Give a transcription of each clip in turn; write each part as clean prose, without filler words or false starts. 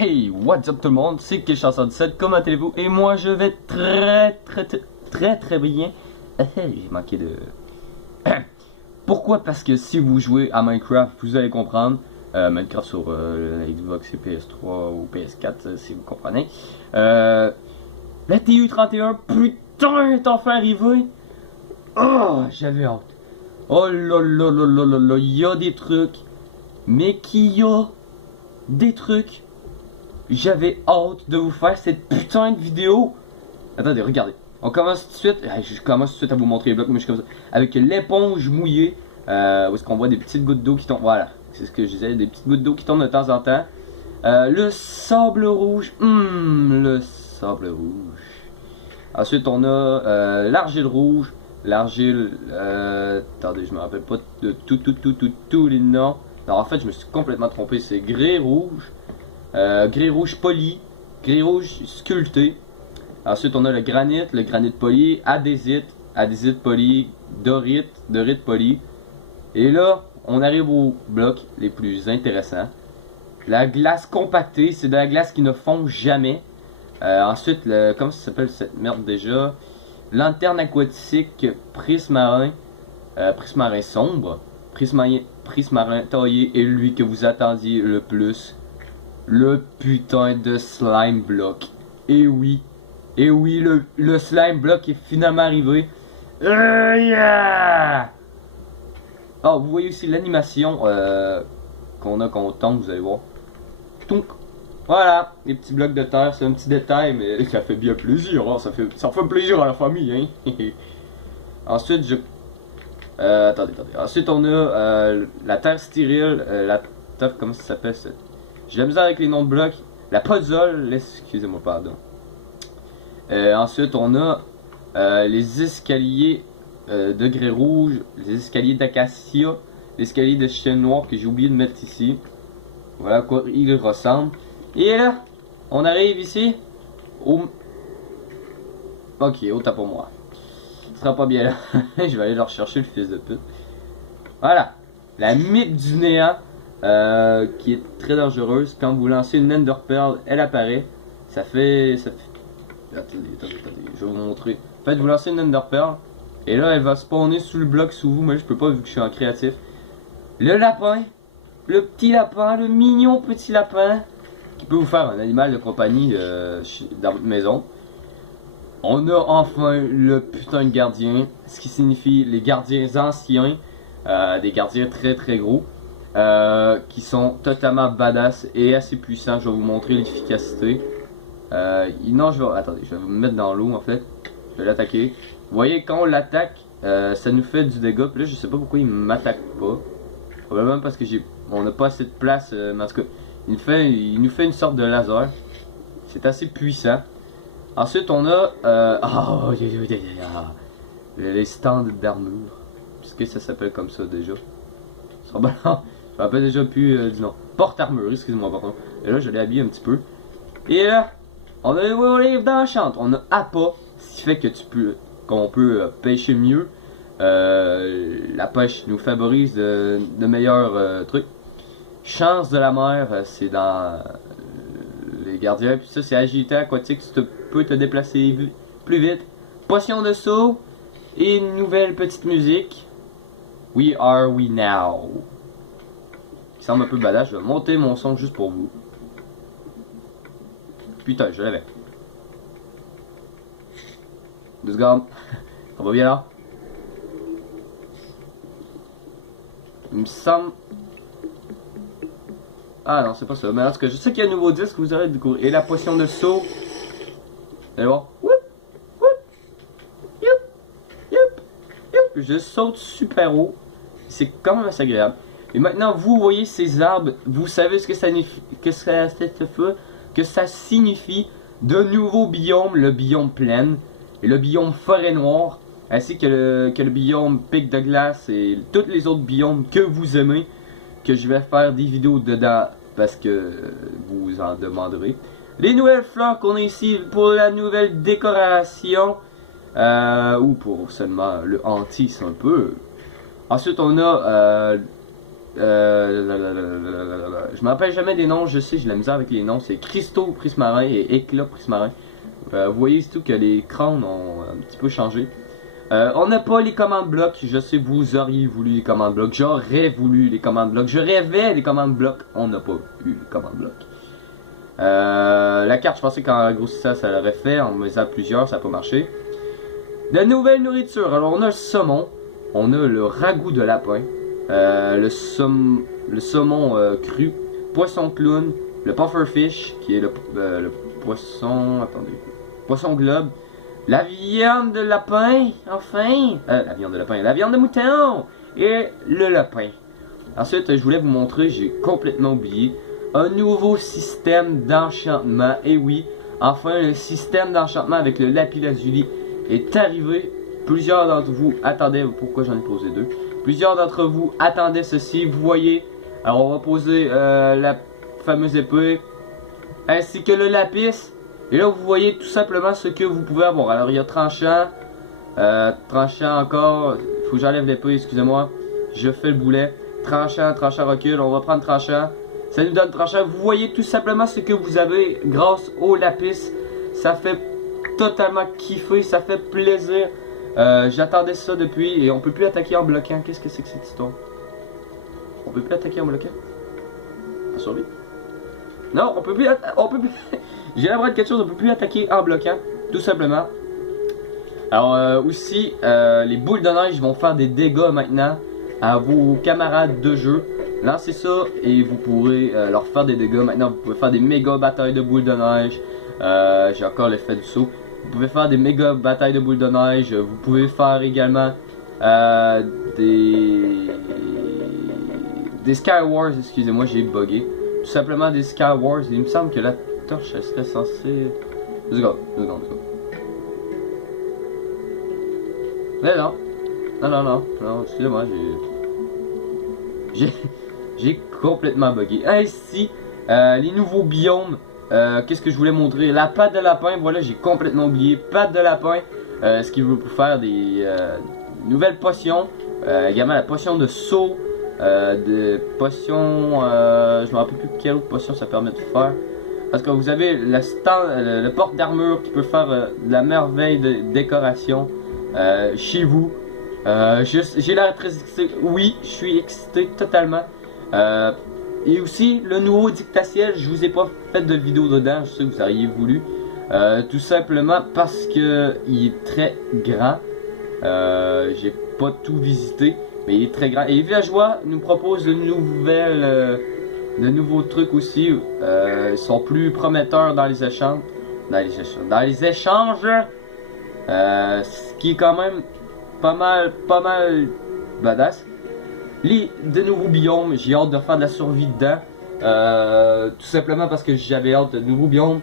Hey, what's up tout le monde, c'est Killshot17, comment allez-vous? Et moi je vais très bien. J'ai manqué de... Pourquoi? Parce que si vous jouez à Minecraft, vous allez comprendre. Minecraft sur la Xbox et PS3 ou PS4, si vous comprenez. La TU31, putain, est enfin arrivé! Oh, j'avais hâte. Oh là là là là là là, il y a des trucs. Mais qu'il y a des trucs. J'avais hâte de vous faire cette putain de vidéo. Attendez, regardez. On commence tout de suite. Je commence tout de suite à vous montrer les blocs. Moi, je suis comme ça. Avec l'éponge mouillée. Où est-ce qu'on voit des petites gouttes d'eau qui tombent. Voilà. C'est ce que je disais. Des petites gouttes d'eau qui tombent de temps en temps. Le sable rouge. Le sable rouge. Ensuite, on a l'argile rouge. L'argile. Attendez, je me rappelle pas de tous les noms. Non, en fait, je me suis complètement trompé. C'est gris rouge. Gris rouge poli, gris rouge sculpté. Ensuite on a le granit poli, andésite poli, dorite poli. Et là on arrive aux blocs les plus intéressants. La glace compactée, c'est de la glace qui ne fond jamais. Ensuite, comment ça s'appelle cette merde déjà? Lanterne aquatique prismarin, prismarin sombre, prismarin taillé et lui que vous attendiez le plus. Le putain de slime block. Et oui, le slime block est finalement arrivé. Yeah! Oh, vous voyez aussi l'animation qu'on a quand on tombe, vous allez voir. Tounk. Voilà, les petits blocs de terre, c'est un petit détail, mais ça fait bien plaisir. Hein? Ça fait plaisir à la famille. Hein? Ensuite, attendez. Ensuite, on a la terre stérile. La terre, comment ça s'appelle cette... J'ai de la misère avec les noms de blocs. La puzzle, excusez-moi, pardon. Ensuite, on a les escaliers de grès rouge, les escaliers d'acacia, l'escalier de chêne noir que j'ai oublié de mettre ici. Voilà à quoi il ressemble. Et là, on arrive ici au... Ok, au tas pour moi. Ce sera pas bien là. Je vais aller le rechercher, le fils de pute. Voilà, la mythe du néant. Qui est très dangereuse. Quand vous lancez une Ender Pearl, elle apparaît. Ça fait... Attendez, je vais vous montrer. En fait, vous lancez une Ender Pearl, et là, elle va spawner sous le bloc sous vous. Mais je peux pas vu que je suis en créatif. Le lapin, le petit lapin, le mignon petit lapin, qui peut vous faire un animal de compagnie dans votre maison. On a enfin le putain de gardien, ce qui signifie les gardiens anciens, des gardiens très gros. Qui sont totalement badass et assez puissants. Je vais vous montrer l'efficacité. Non, attendez, je vais vous mettre dans l'eau en fait. Je vais l'attaquer. Vous voyez, quand on l'attaque, ça nous fait du dégât. Puis là, je sais pas pourquoi il m'attaque pas. Probablement parce que on n'a pas assez de place. Mais en tout cas, il nous fait une sorte de laser. C'est assez puissant. Ensuite, on a les stands d'armure. Puisque ça s'appelle comme ça déjà. Ça va je me rappelle déjà plus du nom. Porte-armure, excusez-moi, pardon. Et là, je l'ai habillé un petit peu. Et là, on a les livres d'enchant. On a Appa, ce qui fait que qu'on peut pêcher mieux. La pêche nous favorise de meilleurs trucs. Chance de la mer, c'est dans les gardiens. Puis ça, c'est agilité aquatique, tu peux te déplacer plus vite. Potion de saut. Et une nouvelle petite musique. We are we now. Il semble un peu badass, je vais monter mon son juste pour vous. Putain, je l'avais. 2 secondes. Ça va bien là? Il me semble... Ah non, c'est pas ça. Mais en tout cas, je sais qu'il y a un nouveau disque que vous allez découvrir. Et la potion de saut. Vous allez voir. Je saute super haut. C'est quand même assez agréable. Et maintenant, vous voyez ces arbres, vous savez ce que ça signifie. De nouveaux biomes, le biome plaine et le biome forêt noire, ainsi que le biome pic de glace et tous les autres biomes que vous aimez, que je vais faire des vidéos dedans parce que vous en demanderez. Les nouvelles fleurs qu'on a ici pour la nouvelle décoration, ou pour seulement le hantis un peu. Ensuite, on a Je me rappelle jamais des noms, je sais, j'ai la misère avec les noms. C'est Cristaux Prismarin et Éclat Prismarin. Vous voyez tout que les crânes ont un petit peu changé. On n'a pas les commandes blocs. Je sais, vous auriez voulu les commandes blocs. J'aurais voulu les commandes blocs. Je rêvais des commandes blocs. On n'a pas eu les commandes blocs. La carte, je pensais qu'en grossissant ça l'aurait fait. En mettant plusieurs, ça n'a pas marché. De nouvelles nourritures. Alors, on a le saumon. On a le ragoût de lapin. Le saumon cru. Poisson clown. Le pufferfish, qui est le poisson. Attendez. Poisson globe. La viande de lapin, enfin. La viande de lapin. La viande de mouton. Et le lapin. Ensuite, je voulais vous montrer, j'ai complètement oublié, un nouveau système d'enchantement. Et oui, enfin, le système d'enchantement avec le lapis lazuli est arrivé. Plusieurs d'entre vous attendaient, pourquoi j'en ai posé deux. Plusieurs d'entre vous attendaient ceci, vous voyez. Alors, on va poser la fameuse épée, ainsi que le lapis. Et là, vous voyez tout simplement ce que vous pouvez avoir. Alors, il y a tranchant. Tranchant encore. Il faut que j'enlève l'épée, excusez-moi. Je fais le boulet. Tranchant, tranchant recule. On va prendre tranchant. Ça nous donne tranchant. Vous voyez tout simplement ce que vous avez grâce au lapis. Ça fait totalement kiffer. Ça fait plaisir. J'attendais ça depuis. Et on peut plus attaquer en bloquant. Qu'est-ce que c'est que cette histoire? On peut plus attaquer en bloquant? En survie? Non, on peut plus. On peut plus. J'ai l'impression de quelque chose, on peut plus attaquer en bloquant, tout simplement. Alors aussi, les boules de neige vont faire des dégâts maintenant à vos camarades de jeu. Lancez ça et vous pourrez leur faire des dégâts. Maintenant, vous pouvez faire des méga batailles de boules de neige. J'ai encore l'effet du saut. Vous pouvez faire des méga batailles de boules de neige. Vous pouvez faire également des Skywars, excusez-moi, j'ai bugué. Tout simplement des Skywars. Il me semble que la torche elle serait censée. Let's go, let's go, let's go. Mais non. Non, excusez-moi, j'ai complètement bugué. Ainsi, les nouveaux biomes. Qu'est-ce que je voulais montrer? La patte de lapin, voilà, j'ai complètement oublié. Patte de lapin, ce qui veut pour faire des nouvelles potions. Également la potion de saut. De potions, je me rappelle plus quelle autre potion ça permet de faire. Parce que vous avez le porte d'armure qui peut faire de la merveille de décoration chez vous. J'ai l'air très excité. Oui, je suis excité totalement. Et aussi le nouveau dictaciel, je vous ai pas fait de vidéo dedans, je sais que vous auriez voulu. Tout simplement parce que il est très grand. J'ai pas tout visité. Mais il est très grand. Et Villageois nous propose de nouveaux trucs aussi. Ils sont plus prometteurs dans les échanges. Dans les échanges. Ce qui est quand même pas mal badass. De nouveaux biomes. J'ai hâte de faire de la survie dedans. Tout simplement parce que j'avais hâte de nouveaux biomes.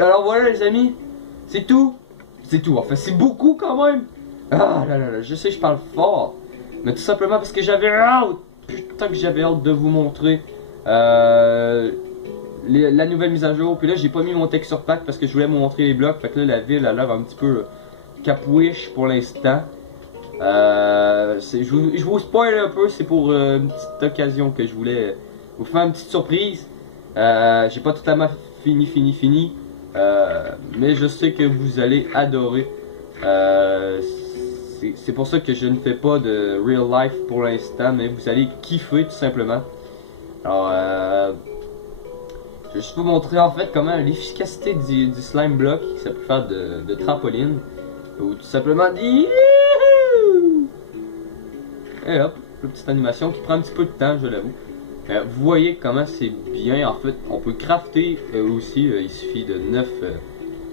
Alors voilà les amis. C'est tout. C'est tout. Enfin c'est beaucoup quand même. Ah là là là. Je sais je parle fort. Mais tout simplement parce que j'avais hâte, putain que j'avais hâte de vous montrer la nouvelle mise à jour. Puis là j'ai pas mis mon texture pack parce que je voulais vous montrer les blocs. Fait que là la ville a l'air un petit peu capouiche pour l'instant. Je vous spoil un peu, c'est pour une petite occasion que je voulais vous faire une petite surprise. J'ai pas totalement fini. Mais je sais que vous allez adorer. C'est pour ça que je ne fais pas de real life pour l'instant, mais vous allez kiffer tout simplement. Alors, je vais juste vous montrer en fait comment l'efficacité du slime block, ça peut faire de trampoline, ou tout simplement et hop, une petite animation qui prend un petit peu de temps, je l'avoue. Vous voyez comment c'est bien, en fait, on peut crafter aussi, il suffit de 9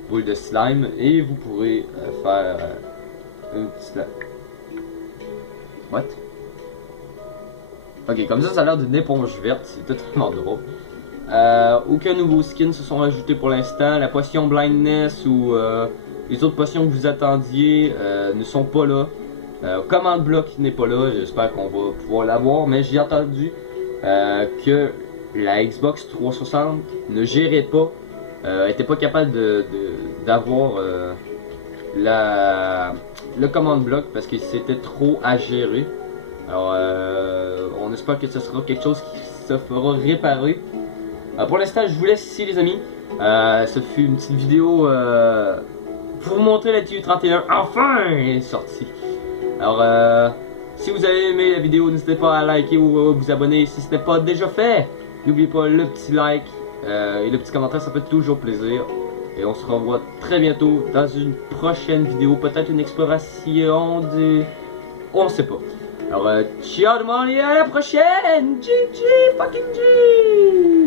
boules de slime, et vous pourrez faire... une petite... What? Ok, comme ça a l'air d'une éponge verte, c'est totalement drôle. Aucun nouveau skin se sont ajoutés pour l'instant. La potion blindness ou les autres potions que vous attendiez ne sont pas là. Command block n'est pas là, j'espère qu'on va pouvoir l'avoir, mais j'ai entendu que la Xbox 360 ne gérait pas, était pas capable d'avoir le command block parce que c'était trop à gérer. Alors, on espère que ce sera quelque chose qui se fera réparer. Pour l'instant, je vous laisse ici, les amis. Ça fut une petite vidéo pour vous montrer la TU31 enfin est sortie. Alors, si vous avez aimé la vidéo, n'hésitez pas à liker ou à vous abonner si ce n'est pas déjà fait. N'oubliez pas le petit like et le petit commentaire, ça fait toujours plaisir. Et on se revoit très bientôt dans une prochaine vidéo, peut-être une exploration de... On sait pas. Alors, ciao tout le monde et à la prochaine! GG fucking G!